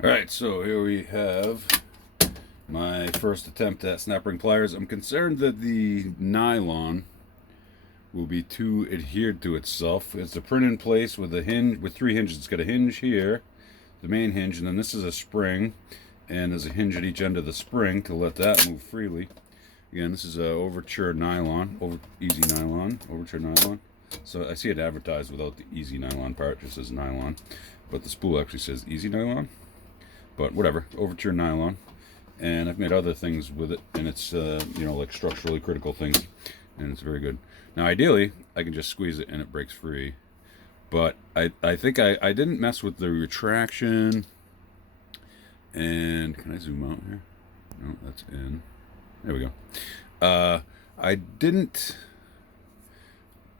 Alright, so here we have my first attempt at snap ring pliers. I'm concerned that the nylon will be too adhered to itself. It's a print in place with a hinge, with three hinges. It's got a hinge here, the main hinge, and then this is a spring, and there's a hinge at each end of the spring to let that move freely. Again, this is a Overture nylon, easy nylon, Overture nylon. So I see it advertised without the easy nylon part, just says nylon, but the spool actually says easy nylon. But whatever, Overture nylon, and I've made other things with it, and it's like structurally critical things, and it's very good. Now ideally I can just squeeze it and it breaks free, but I think I didn't mess with the retraction. And can I zoom out here? No, that's in. There we go. I don't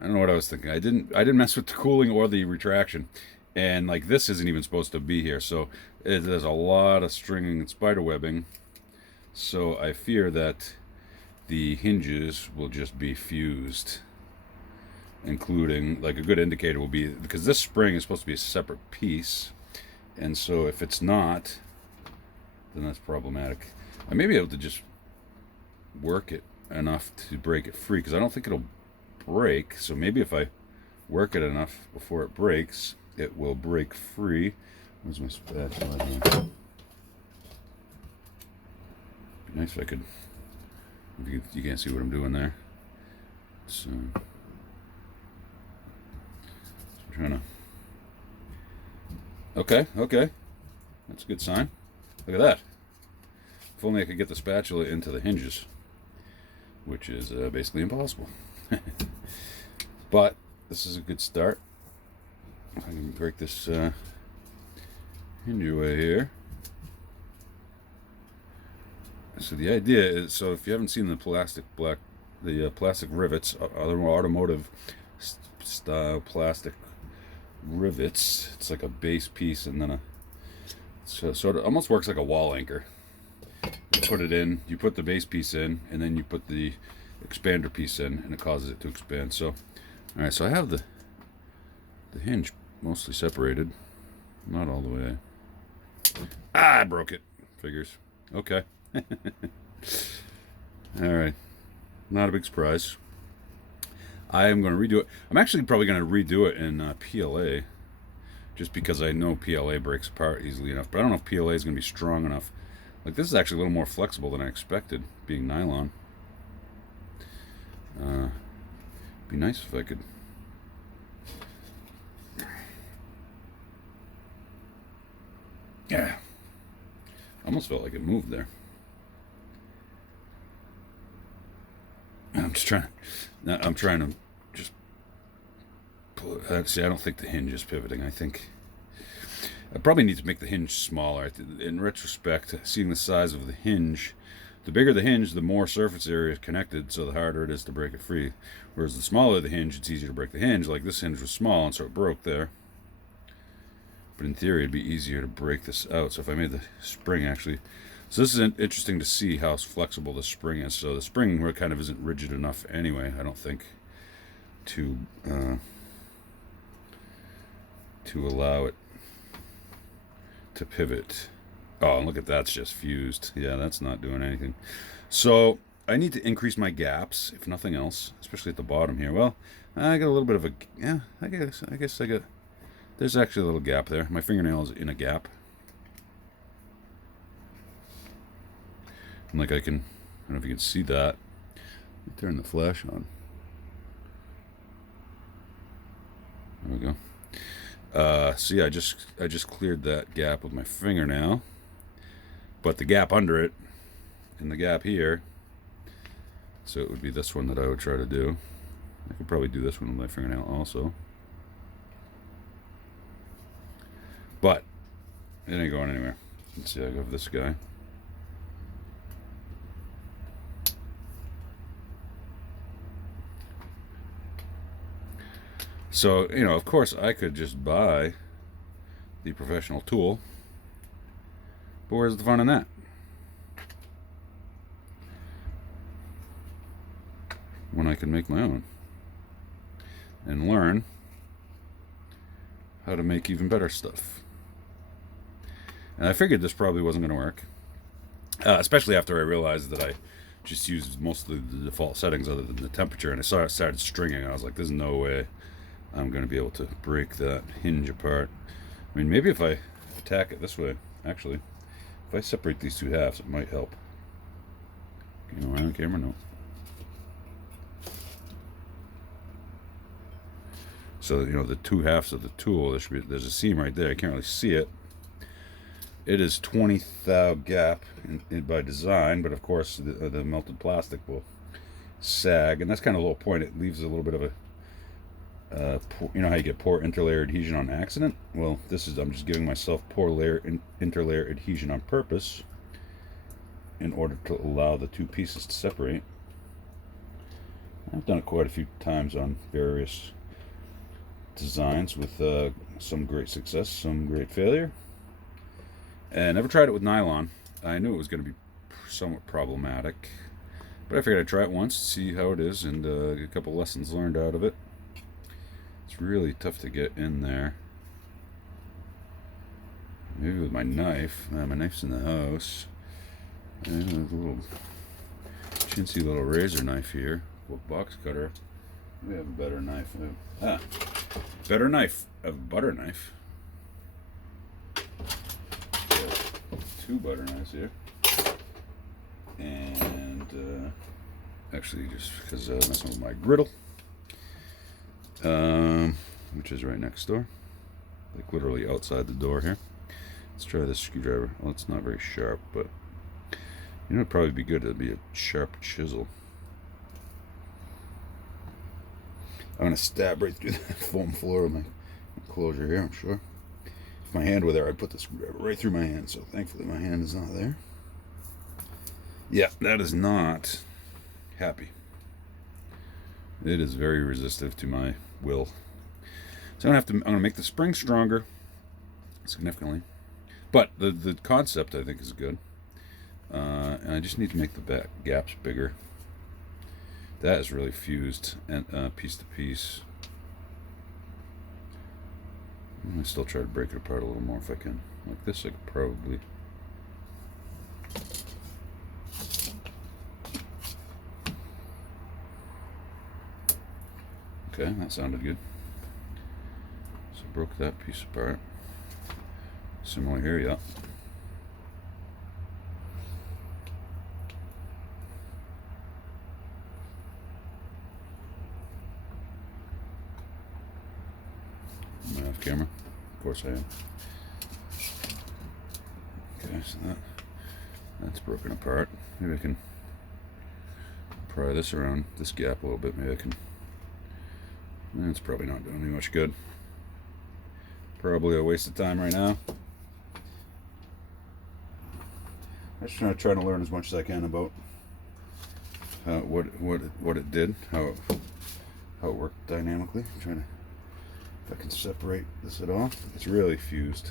know what I was thinking. I didn't mess with the cooling or the retraction, and like this isn't even supposed to be here, so there's a lot of stringing and spider webbing, so I fear that the hinges will just be fused, including, like, a good indicator will be, because this spring is supposed to be a separate piece, and so if it's not, then that's problematic. I may be able to just work it enough to break it free, because I don't think it'll break, so maybe if I work it enough before it breaks, it will break free. Where's my spatula here? Be nice if I could. If you can't see what I'm doing there. So I'm trying to. Okay, that's a good sign. Look at that. If only I could get the spatula into the hinges, which is basically impossible. But this is a good start. I can break this hinge away here. So the idea is, so if you haven't seen the plastic rivets, other Automotive style plastic rivets, it's like a base piece and then so it almost works like a wall anchor. You put it in, you put the base piece in, and then you put the expander piece in, and it causes it to expand. So, all right, so I have the hinge mostly separated, not all the way. I broke it. Figures. Okay. All right, not a big surprise. I am going to redo it. I'm actually probably going to redo it in PLA, just because I know PLA breaks apart easily enough. But I don't know if PLA is going to be strong enough. Like, this is actually a little more flexible than I expected, being nylon. Be nice if I could. Yeah, almost felt like it moved there. I'm trying to just pull it. See, I don't think the hinge is pivoting. I think I probably need to make the hinge smaller. In retrospect, seeing the size of the hinge, the bigger the hinge, the more surface area is connected, so the harder it is to break it free. Whereas the smaller the hinge, it's easier to break the hinge. Like, this hinge was small, and so it broke there. But in theory, it'd be easier to break this out. So if I made the spring actually... So this is interesting to see how flexible the spring is. So the spring kind of isn't rigid enough anyway, I don't think, to allow it to pivot. Oh, and look at that's just fused. Yeah, that's not doing anything. So I need to increase my gaps, if nothing else, especially at the bottom here. Well, I got a little bit of a... Yeah, I guess I got... There's actually a little gap there. My fingernail is in a gap. And like I don't know if you can see that. Turn the flash on. There we go. See, I just cleared that gap with my fingernail, but the gap under it, and the gap here. So it would be this one that I would try to do. I could probably do this one with my fingernail also, but it ain't going anywhere. Let's see. I go with this guy. So, of course, I could just buy the professional tool, but where's the fun in that? When I can make my own and learn how to make even better stuff. And I figured this probably wasn't going to work, especially after I realized that I just used mostly the default settings other than the temperature, and I saw it started stringing. I was like, there's no way I'm going to be able to break that hinge apart. I mean, maybe if I attack it this way, actually, if I separate these two halves, it might help. You know, on camera, no. So, you know, the two halves of the tool, there's a seam right there. I can't really see it. It is 20 thou gap by design, but of course the melted plastic will sag, and that's kind of the whole point. It leaves a little bit of a, you know how you get poor interlayer adhesion on accident? Well, I'm just giving myself poor interlayer adhesion on purpose in order to allow the two pieces to separate. I've done it quite a few times on various designs with some great success, some great failure. And never tried it with nylon. I knew it was going to be somewhat problematic, but I figured I'd try it once, see how it is, and get a couple lessons learned out of it. It's really tough to get in there. Maybe with my knife. My knife's in the house. And a little chintzy little razor knife here. Little box cutter. We have a better knife. Better knife. I have a butter knife. Two butter knives here, and actually just because messing with my griddle, which is right next door, like literally outside the door here. Let's try this screwdriver. Well, it's not very sharp, but you know, it'd probably be good to be a sharp chisel. I'm gonna stab right through the foam floor of my enclosure here, I'm sure. If my hand were there, I'd put the screwdriver right through my hand, so thankfully my hand is not there. Yeah, that is not happy. It is very resistive to my will. So I'm gonna make the spring stronger significantly. But the concept I think is good. And I just need to make the back gaps bigger. That is really fused and piece to piece. I'm going to still try to break it apart a little more if I can. Like this, I could probably. Okay, that sounded good. So broke that piece apart. Similar here, yeah. Am I off camera? Of course I am. Okay, so that's broken apart. Maybe I can pry this around this gap a little bit. Maybe I can. It's probably not doing me much good. Probably a waste of time right now. I'm just trying to learn as much as I can about what it did, how it worked dynamically. I'm trying to, if I can separate this at all. It's really fused.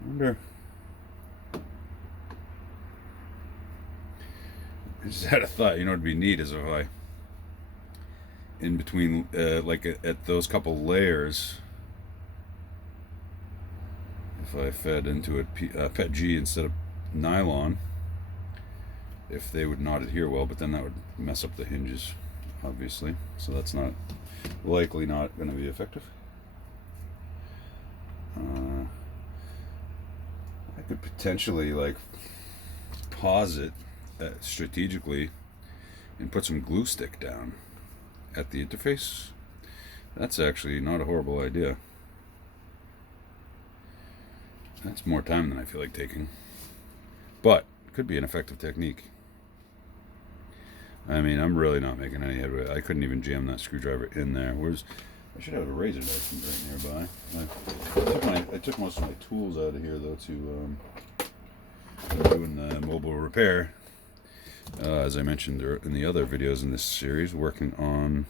I wonder. I just had a thought. You know, it'd be neat is if I, in between, like at those couple layers, if I fed into it PET G instead of nylon, if they would not adhere well, but then that would mess up the hinges, obviously. So that's likely not going to be effective. I could potentially like pause it strategically and put some glue stick down at the interface. That's actually not a horrible idea. That's more time than I feel like taking, but it could be an effective technique. I mean, I'm really not making any headway. I couldn't even jam that screwdriver in there. I should have a razor knife right nearby. I took most of my tools out of here though to doing the mobile repair. As I mentioned in the other videos in this series, working on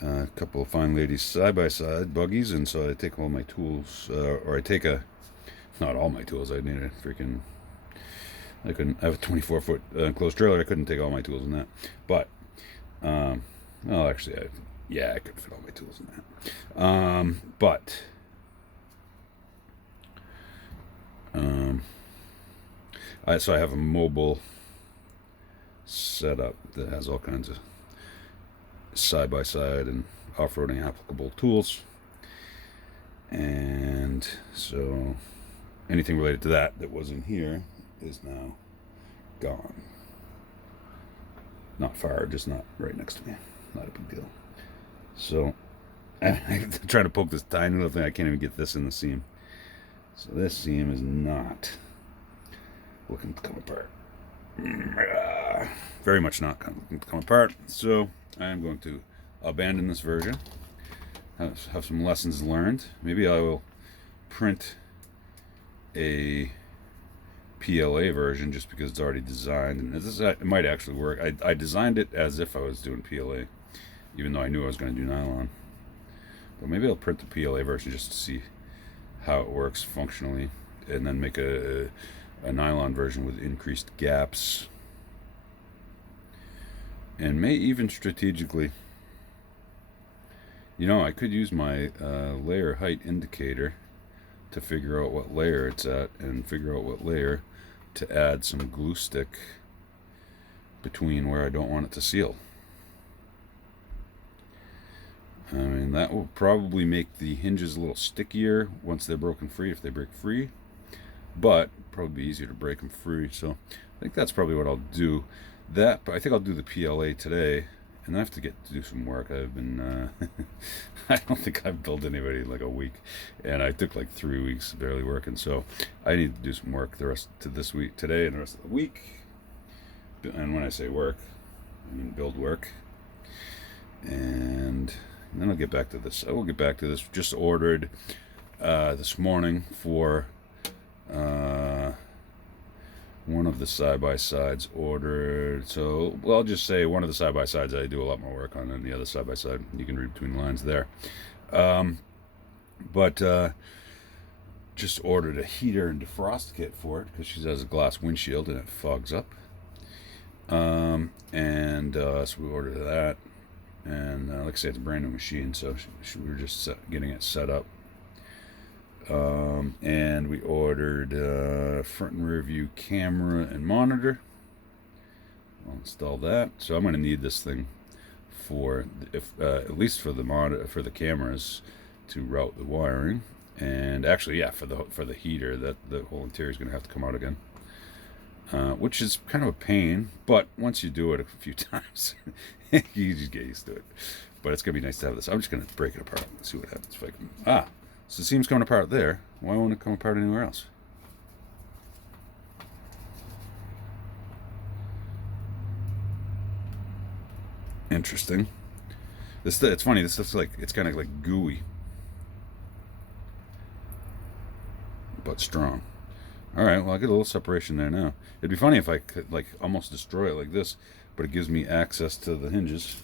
a couple of fine ladies side-by-side buggies, and so I take all my tools, or I take not all my tools. I need a freaking. I have a 24-foot enclosed trailer. I couldn't take all my tools in that, but well, actually, I could fit all my tools in that. But So I have a mobile setup that has all kinds of side-by-side and off-roading applicable tools, and so anything related to that was in here is now gone. Not far, just not right next to me. Not a big deal. So I'm trying to poke this tiny little thing. I can't even get this in the seam. So this seam is not looking to come apart. Very much not looking to come apart. So I am going to abandon this version. Have some lessons learned. Maybe I will print a PLA version just because it's already designed, and it might actually work. I designed it as if I was doing PLA, even though I knew I was going to do nylon. But maybe I'll print the PLA version just to see how it works functionally, and then make a nylon version with increased gaps, and may even strategically, I could use my layer height indicator to figure out what layer it's at, and figure out what layer to add some glue stick between where I don't want it to seal. I mean, that will probably make the hinges a little stickier once they're broken free, if they break free, but probably be easier to break them free. So I think that's probably what I'll do. I think I'll do the PLA today, and I have to get to do some work. I've been I don't think I've built anybody in like a week, and I took like 3 weeks barely working, so I need to do some work the rest to this week, today and the rest of the week. And when I say work, I mean build work, and then I'll get back to this. I will get back to this. Just ordered this morning for one of the side-by-sides ordered. So, well, I'll just say one of the side-by-sides I do a lot more work on than the other side-by-side. You can read between the lines there. But just ordered a heater and defrost kit for it because she has a glass windshield and it fogs up. So we ordered that. And like I said, it's a brand new machine, so we were just getting it set up. And we ordered front and rear view camera and monitor. I'll install that. So I'm going to need this thing for at least for the monitor, for the cameras, to route the wiring. And actually, yeah, for the heater, that the whole interior is going to have to come out again. Which is kind of a pain, but once you do it a few times, you just get used to it. But it's going to be nice to have this. I'm just going to break it apart and see what happens if I can. So the seam's coming apart there. Why won't it come apart anywhere else? Interesting. It's funny. This looks like it's kind of like gooey, but strong. All right. Well, I get a little separation there now. It'd be funny if I could like almost destroy it like this, but it gives me access to the hinges.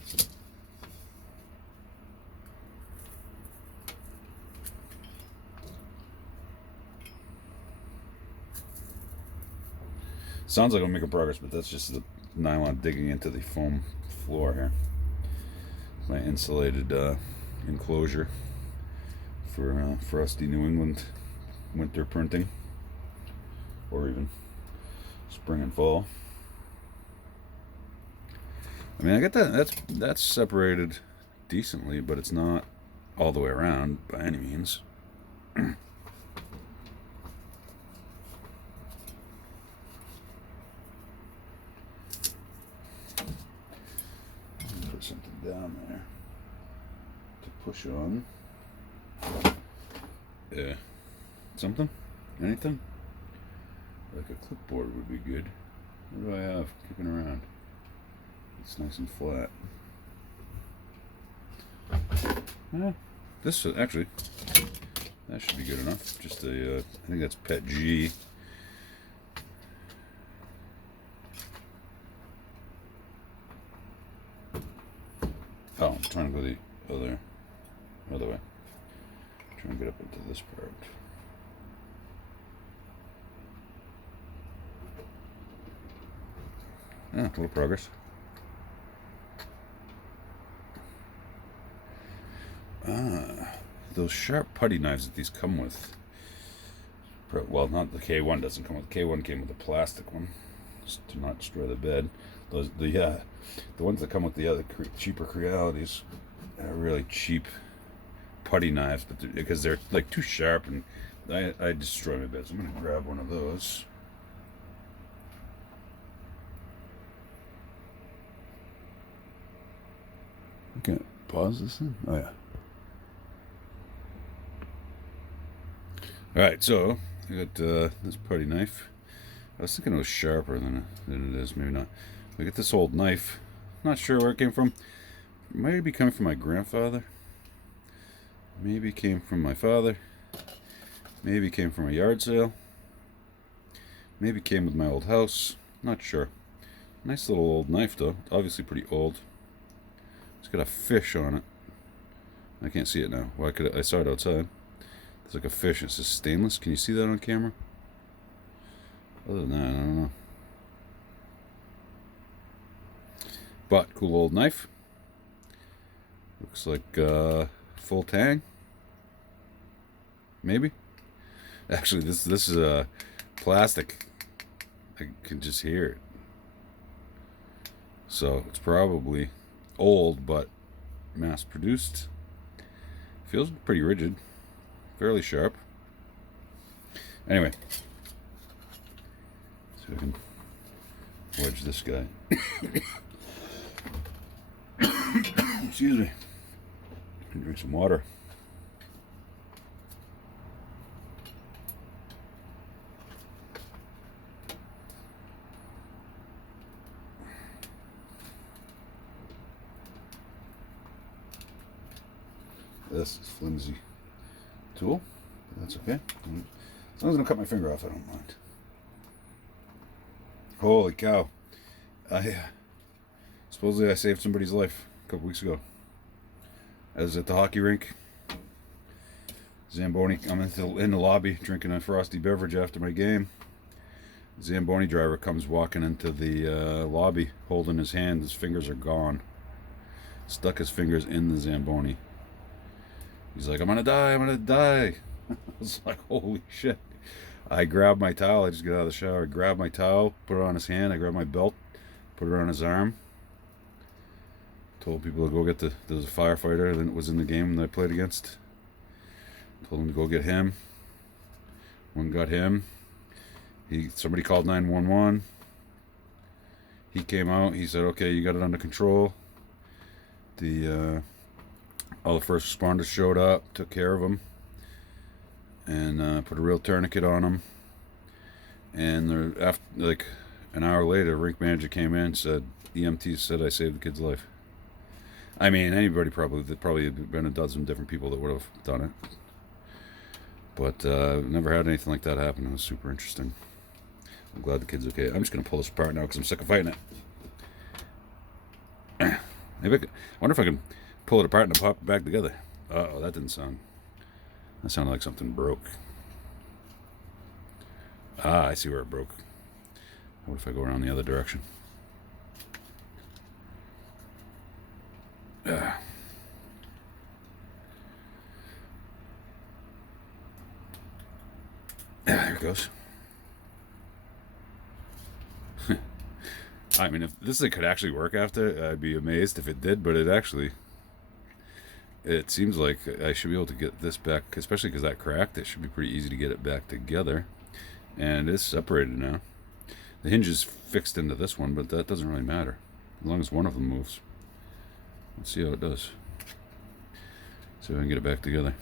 Sounds like I'm making progress, but that's just the nylon digging into the foam floor here. My insulated enclosure for frosty New England winter printing, or even spring and fall. I mean, I get that. That's separated decently, but it's not all the way around by any means. Put something down there to push on. Yeah. Something? Anything? Like a clipboard would be good. What do I have kicking around? It's nice and flat. This actually, that should be good enough. Just a, I think that's Pet G. Oh, I'm trying to go the other way. Trying to get up into this part. A little progress. Those sharp putty knives that these come with, Well, not the K1 doesn't come with. The K1 came with a plastic one, just to not destroy the bed. The ones that come with the other cheaper Crealities are really cheap putty knives, but because they're like too sharp and I destroy my beds. I'm gonna grab one of those. Okay, pause this thing. Oh yeah. All right, so I got this putty knife. I was thinking it was sharper than it is. Maybe not. We got this old knife. Not sure where it came from. Maybe coming from my grandfather. Maybe came from my father. Maybe came from a yard sale. Maybe came with my old house. Not sure. Nice little old knife though. Obviously pretty old. It's got a fish on it. I can't see it now. Well, I saw it outside. It's like a fish. It's just stainless. Can you see that on camera? Other than that, I don't know. But cool old knife. Looks like full tang. Maybe. Actually, this is a plastic. I can just hear it. So it's probably old, but mass produced. Feels pretty rigid, fairly sharp. Anyway, so we can wedge this guy. Excuse me. Drink some water. This is flimsy tool, but that's okay. As long as I don't cut my finger off, I don't mind. Holy cow. Supposedly I saved somebody's life a couple weeks ago. I was at the hockey rink. Zamboni, I'm in the lobby drinking a frosty beverage after my game. Zamboni driver comes walking into the lobby holding his hand. His fingers are gone. Stuck his fingers in the Zamboni. He's like, I'm gonna die, I'm gonna die. I was like, holy shit. I grabbed my towel, I just got out of the shower, I grabbed my towel, put it on his hand, I grabbed my belt, put it on his arm. Told people to go get there was a firefighter that was in the game that I played against. Told him to go get him. One got him. Somebody called 911. He came out, he said, okay, you got it under control. All the first responders showed up, took care of him, and put a real tourniquet on him. And after, like an hour later, rink manager came in, said, EMT said I saved the kid's life. I mean, anybody probably been a dozen different people that would have done it. But never had anything like that happen. It was super interesting. I'm glad the kid's okay. I'm just going to pull this apart now because I'm sick of fighting it. I wonder if I can pull it apart and pop it back together. Uh-oh, that didn't sound... That sounded like something broke. Ah, I see where it broke. What if I go around the other direction? There it goes. I mean, if this thing could actually work after, I'd be amazed if it did, but it seems like I should be able to get this back, especially because that cracked. It should be pretty easy to get it back together. And it's separated now. The hinge is fixed into this one, but that doesn't really matter, as long as one of them moves. Let's see how it does. See if I can get it back together.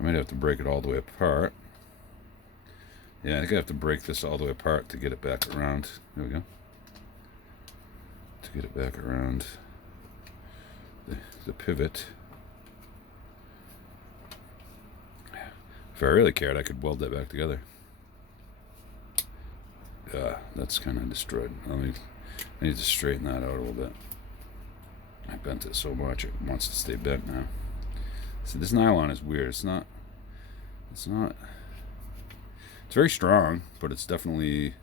I might have to break it all the way apart. Yeah, I think I have to break this all the way apart to get it back around. There we go. To get it back around the pivot. If I really cared, I could weld that back together. That's kind of destroyed. I need to straighten that out a little bit. I bent it so much it wants to stay bent now. See, this nylon is weird. It's very strong, but it's definitely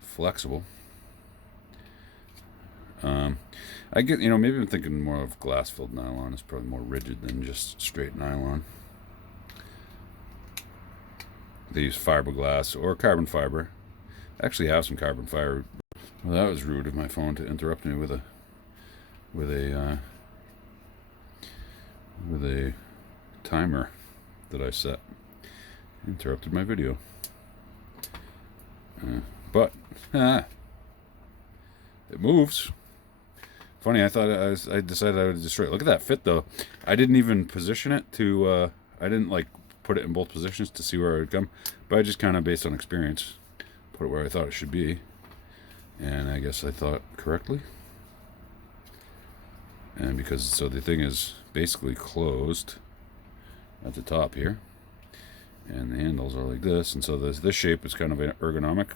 flexible. I get, maybe I'm thinking more of glass-filled nylon. It's probably more rigid than just straight nylon. They use fiberglass or carbon fiber. I actually have some carbon fiber. Well, that was rude of my phone to interrupt me with a timer that I set. Interrupted my video. But it moves. Funny, I thought I decided I would destroy it. Look at that fit, though. I didn't even position it to. I didn't like put it in both positions to see where it would come, but I just kind of, based on experience, put it where I thought it should be, and I guess I thought correctly. And because so the thing is basically closed at the top here, and the handles are like this, and so this shape is kind of ergonomic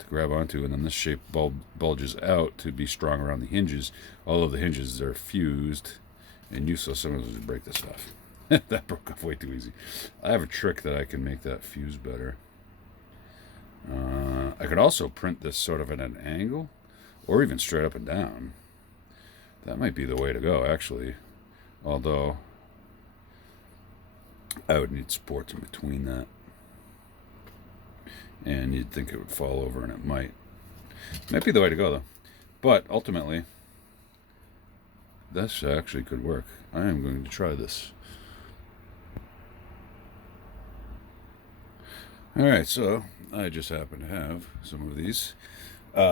to grab onto, and then this shape bulges out to be strong around the hinges, although the hinges are fused and useless. Someone will just break this off. That broke off way too easy. I have a trick that I can make that fuse better. I could also print this sort of at an angle, or even straight up and down. That might be the way to go, actually, although I would need supports in between that, and you'd think it would fall over, and it might be the way to go, though. But ultimately, this actually could work. I am going to try this. Alright, so I just happen to have some of these.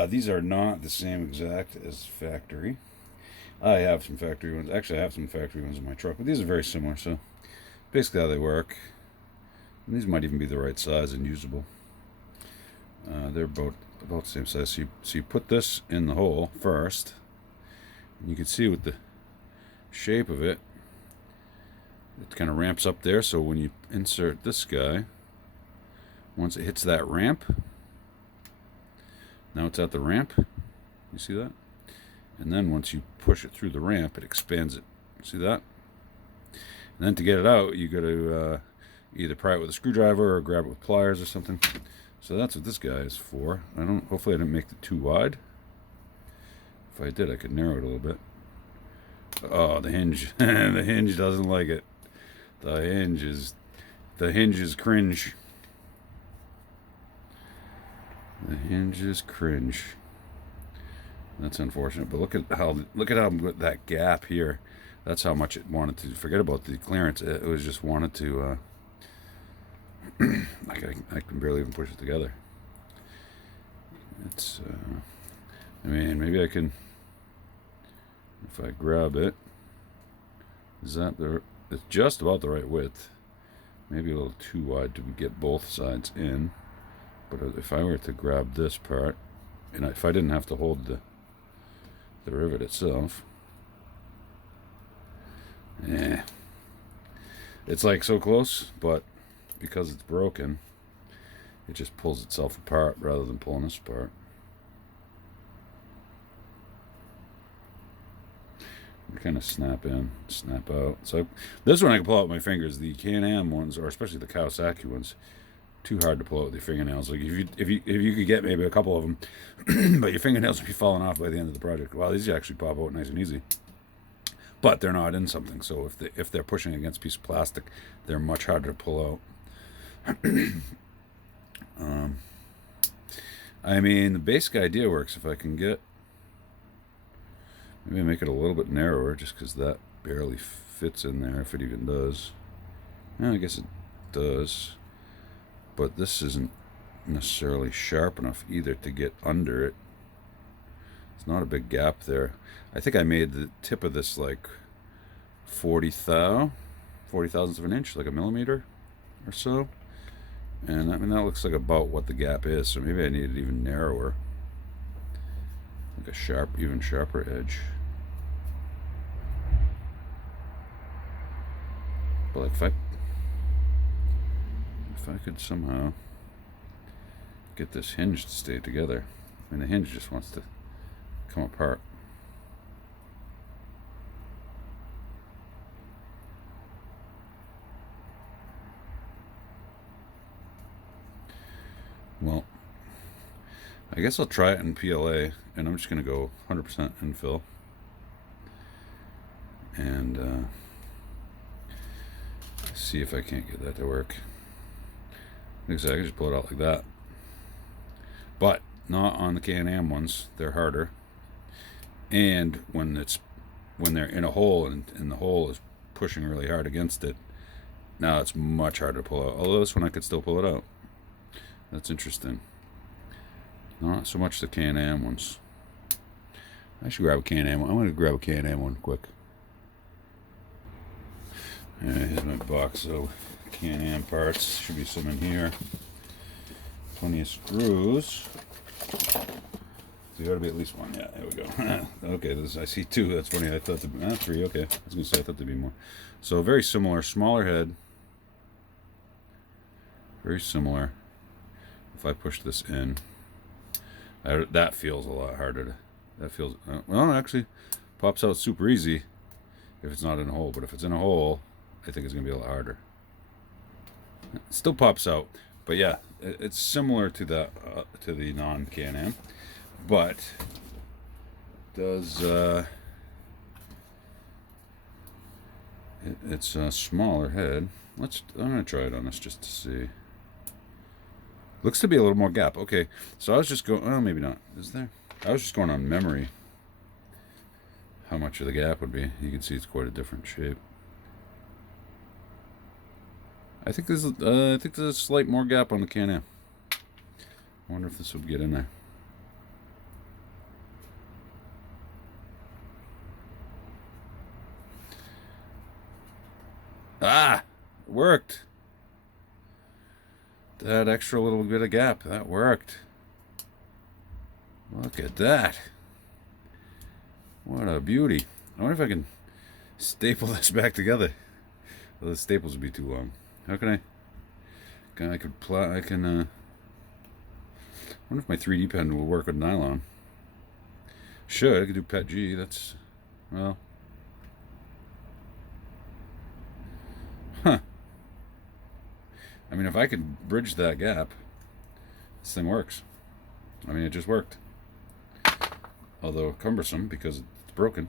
These are not the same exact as factory. I have some factory ones. Actually, I have some factory ones in my truck, but these are very similar, so basically how they work. And these might even be the right size and usable. They're about the same size. So you put this in the hole first, and you can see with the shape of it, it kind of ramps up there, so when you insert this guy, once it hits that ramp, now it's at the ramp, you see that? And then once you push it through the ramp, it expands it. See that? And then to get it out, you got to either pry it with a screwdriver or grab it with pliers or something. So that's what this guy is for. Hopefully I didn't make it too wide. If I did, I could narrow it a little bit. Oh, the hinge. The hinge doesn't like it. The hinge is cringe. The hinges cringe. That's unfortunate, but look at how that gap here. That's how much it wanted to. Forget about the clearance. It was just wanted to. I can barely even push it together. It's. I mean, maybe I can. If I grab it, is that the? It's just about the right width. Maybe a little too wide to get both sides in. But if I were to grab this part, and if I didn't have to hold the rivet itself, it's like so close, but because it's broken, it just pulls itself apart rather than pulling this apart. You kind of snap in, snap out. So this one I can pull out with my fingers. The Can-Am ones, or especially the Kawasaki ones, too hard to pull out with your fingernails. Like if you could get maybe a couple of them, but your fingernails would be falling off by the end of the project. Well, these actually pop out nice and easy, but they're not in something. So if they're pushing against a piece of plastic, they're much harder to pull out. I mean, the basic idea works. If I can get, maybe make it a little bit narrower, just because that barely fits in there, if it even does. Yeah, I guess it does. But this isn't necessarily sharp enough either to get under it. It's not a big gap there. I think I made the tip of this like 40 thousandths of an inch, like a millimeter or so. And I mean, that looks like about what the gap is, so maybe I need it even narrower. Like a even sharper edge. But like if I could somehow get this hinge to stay together. I mean, the hinge just wants to come apart. Well, I guess I'll try it in PLA, and I'm just going to go 100% infill. And see if I can't get that to work. Like I said, I can just pull it out like that. But not on the Can-Am ones. They're harder. And when they're in a hole and the hole is pushing really hard against it, now it's much harder to pull out. Although this one I could still pull it out. That's interesting. Not so much the Can-Am ones. I should grab a Can-Am one. I'm going to grab a Can-Am one quick. Here's my box of Can-Am parts. Should be some in here. Plenty of screws. There ought to be at least one. Yeah, there we go. Okay, I see two. That's funny. I thought three. Okay, I was going to say I thought there'd be more. So very similar. Smaller head. Very similar. If I push this in, that feels a lot harder. That feels, well, actually, pops out super easy if it's not in a hole. But if it's in a hole, I think it's going to be a lot harder. It still pops out. But yeah, it's similar to the non-Can-Am. But does it's a smaller head. I'm gonna try it on this just to see. Looks to be a little more gap. Okay, so I was just going. Oh, maybe not. Is there? I was just going on memory. How much of the gap would be? You can see it's quite a different shape. I think there's a slight more gap on the Can-Am. I wonder if this would get in there. Ah, it worked. That extra little bit of gap, that worked. Look at that. What a beauty. I wonder if I can staple this back together. Well, the staples would be too long. How can I wonder if my 3D pen will work with nylon. Should. I could do PET G. That's, well. Huh. I mean, if I could bridge that gap, this thing works. I mean, it just worked. Although cumbersome because it's broken.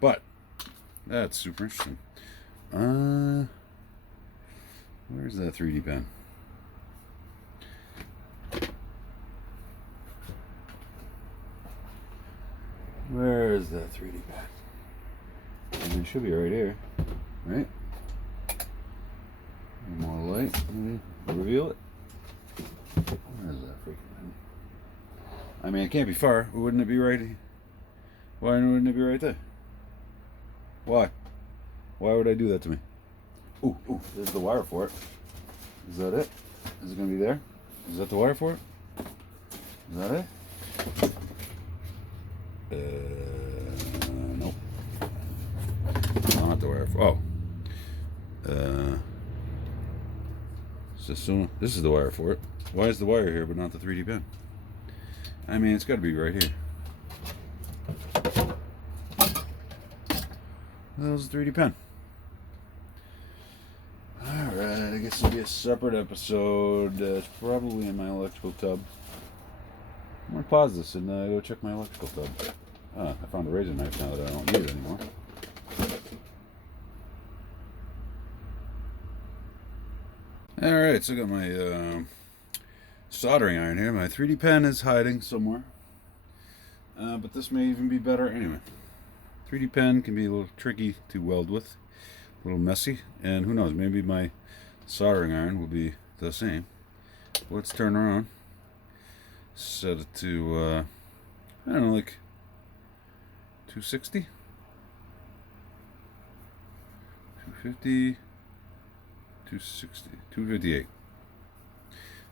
But that's super interesting. Where's that 3D pen? Where is that 3D pen? I mean, it should be right here, right? More light, maybe reveal it. Where is that freaking pen? I mean, it can't be far. Wouldn't it be right? Why wouldn't it be right there? Why? Why would I do that to me? Ooh, there's the wire for it. Is that it? Is it gonna be there? Is that the wire for it? Is that it? Nope. Not the wire for. This is the wire for it. Why is the wire here but not the 3D pen? I mean, it's got to be right here. That was the 3D pen. Alright, I guess it'll be a separate episode. It's probably in my electrical tub. I'm going to pause this and go check my electrical tub. I found a razor knife now that I don't need it anymore. Alright, so I got my soldering iron here. My 3D pen is hiding somewhere. But this may even be better anyway. 3D pen can be a little tricky to weld with. A little messy. And who knows, maybe my soldering iron will be the same. Let's turn around. Set it to, I don't know, like 260? 250? 260, 258. It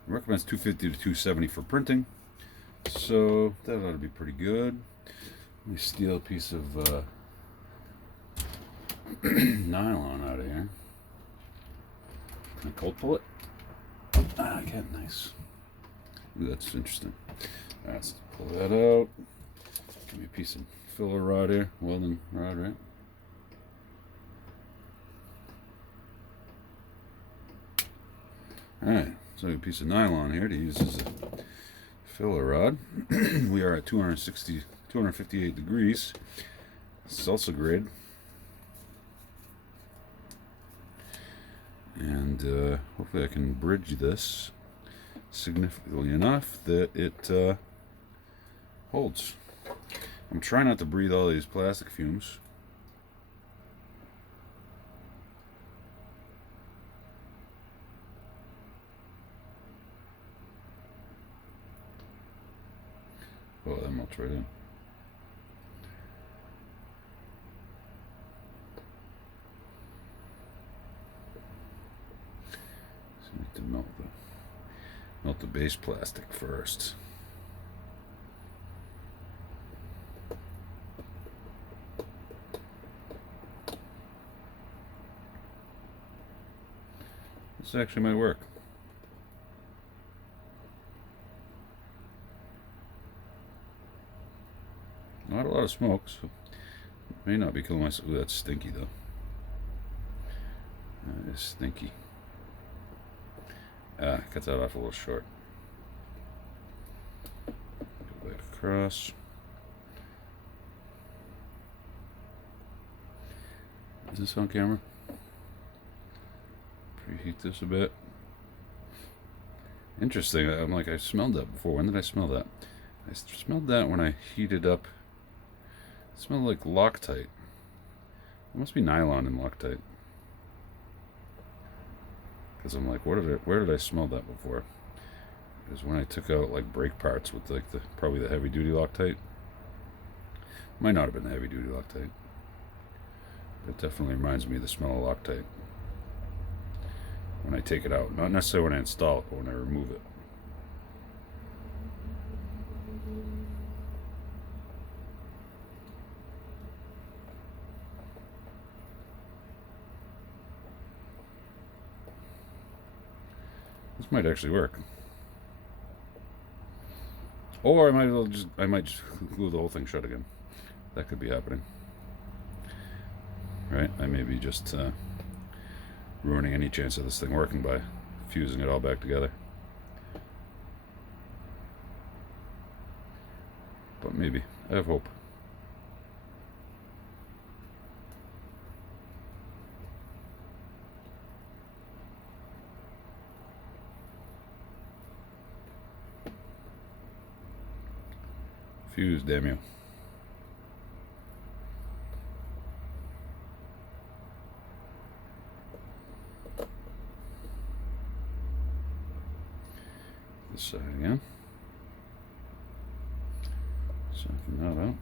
recommends 250 to 270 for printing, so that ought to be pretty good. Let me steal a piece of nylon out of here. Can I cold pull it? I can. Nice. Ooh, that's interesting. All right, let's pull that out. Give me a piece of filler rod here, welding rod, right? Alright, so a piece of nylon here to use as a filler rod. We are at 258 degrees salsa grade, and hopefully I can bridge this significantly enough that it holds. I'm trying not to breathe all these plastic fumes. Oh, that melts right in. So we need to melt the base plastic first. This actually might work. Not a lot of smoke, so may not be killing myself. Ooh, that's stinky though. That is stinky. Cut that off a little short. Go back across. Is this on camera? Preheat this a bit. Interesting. I'm like, I smelled that before. When did I smell that? I smelled that when I heated up. It smelled like Loctite. It must be nylon in Loctite. Because I'm like, where did I smell that before? It was when I took out like brake parts with like probably the heavy duty Loctite. Might not have been the heavy duty Loctite. But it definitely reminds me of the smell of Loctite. When I take it out. Not necessarily when I install it, but when I remove it. This might actually work. Or I might just glue the whole thing shut again. That could be happening. Right? I may be just ruining any chance of this thing working by fusing it all back together. But maybe. I have hope. Fuse, damn you. This side again. Soften that out.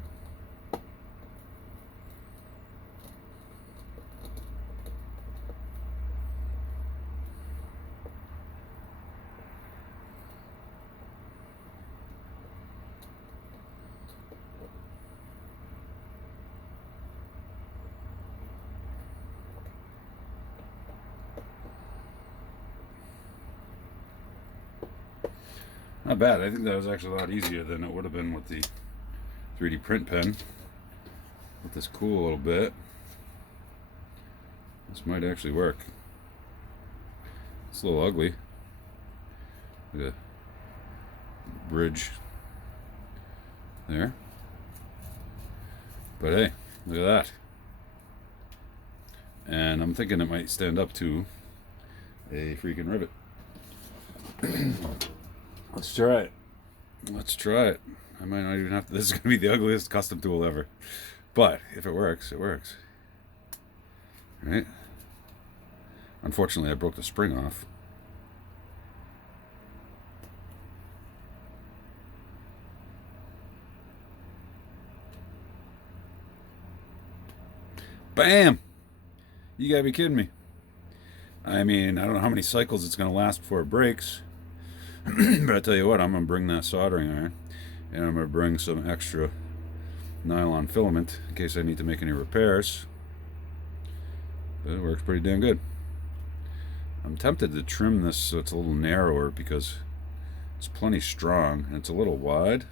Not bad. I think that was actually a lot easier than it would have been with the 3D print pen. Let this cool a little bit. This might actually work. It's a little ugly. Look at the bridge there. But hey, look at that. And I'm thinking it might stand up to a freaking rivet. Let's try it. Let's try it. I might not even have to. This is going to be the ugliest custom tool ever. But if it works, it works. Right? Unfortunately, I broke the spring off. Bam! You gotta be kidding me. I mean, I don't know how many cycles it's going to last before it breaks. But I tell you what, I'm going to bring that soldering iron, and I'm going to bring some extra nylon filament in case I need to make any repairs. But it works pretty damn good. I'm tempted to trim this so it's a little narrower because it's plenty strong and it's a little wide.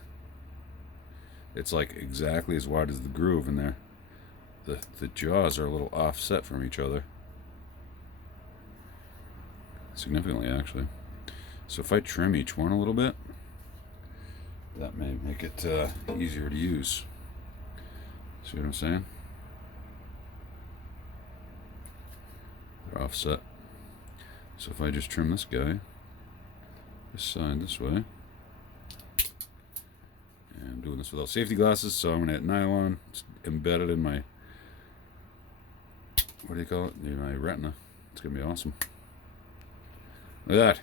It's like exactly as wide as the groove in there. The jaws are a little offset from each other. Significantly, actually. So if I trim each one a little bit, That may make it easier to use. See what I'm saying? They're offset. So if I just trim this guy, this side this way, and I'm doing this without safety glasses, so I'm going to add nylon. It's embedded in my, what do you call it? In my retina. It's going to be awesome. Look at that.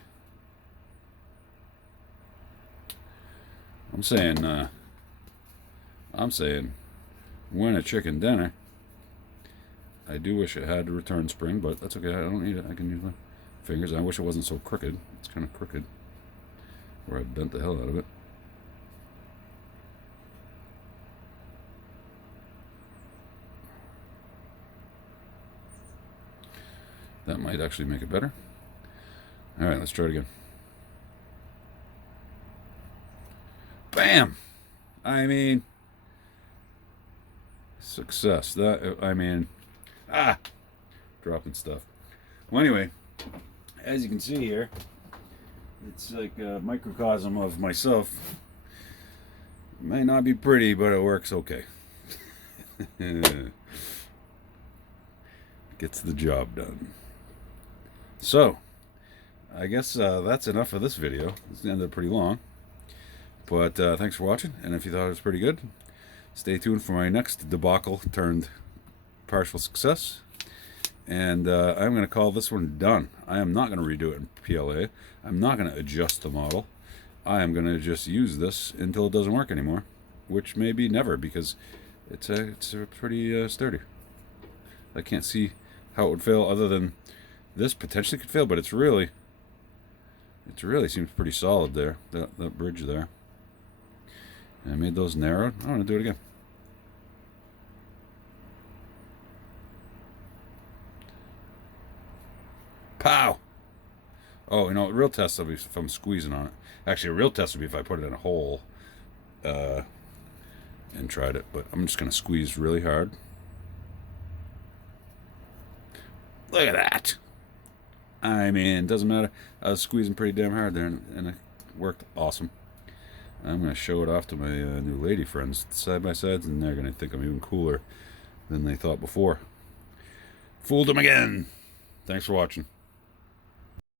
I'm saying, win a chicken dinner. I do wish it had a return spring, but that's okay. I don't need it. I can use my fingers. I wish it wasn't so crooked. It's kind of crooked, where I bent the hell out of it. That might actually make it better. All right, let's try it again. Bam! I mean, success. Dropping stuff. Well, anyway, as you can see here, it's like a microcosm of myself. It may not be pretty, but it works okay. Gets the job done. So, I guess that's enough of this video. It's ended pretty long. But thanks for watching, and if you thought it was pretty good, stay tuned for my next debacle turned partial success. And I'm going to call this one done. I am not going to redo it in PLA. I'm not going to adjust the model. I am going to just use this until it doesn't work anymore, which may be never, because it's pretty sturdy. I can't see how it would fail, other than this potentially could fail, but it really seems pretty solid there, that bridge there. And I made those narrowed. I'm going to do it again. Pow! Oh, you know, a real test will be if I'm squeezing on it. Actually, a real test would be if I put it in a hole and tried it. But I'm just going to squeeze really hard. Look at that! I mean, it doesn't matter. I was squeezing pretty damn hard there, and it worked awesome. I'm going to show it off to my new lady friends side by sides, and they're going to think I'm even cooler than they thought before. Fooled them again! Thanks for watching.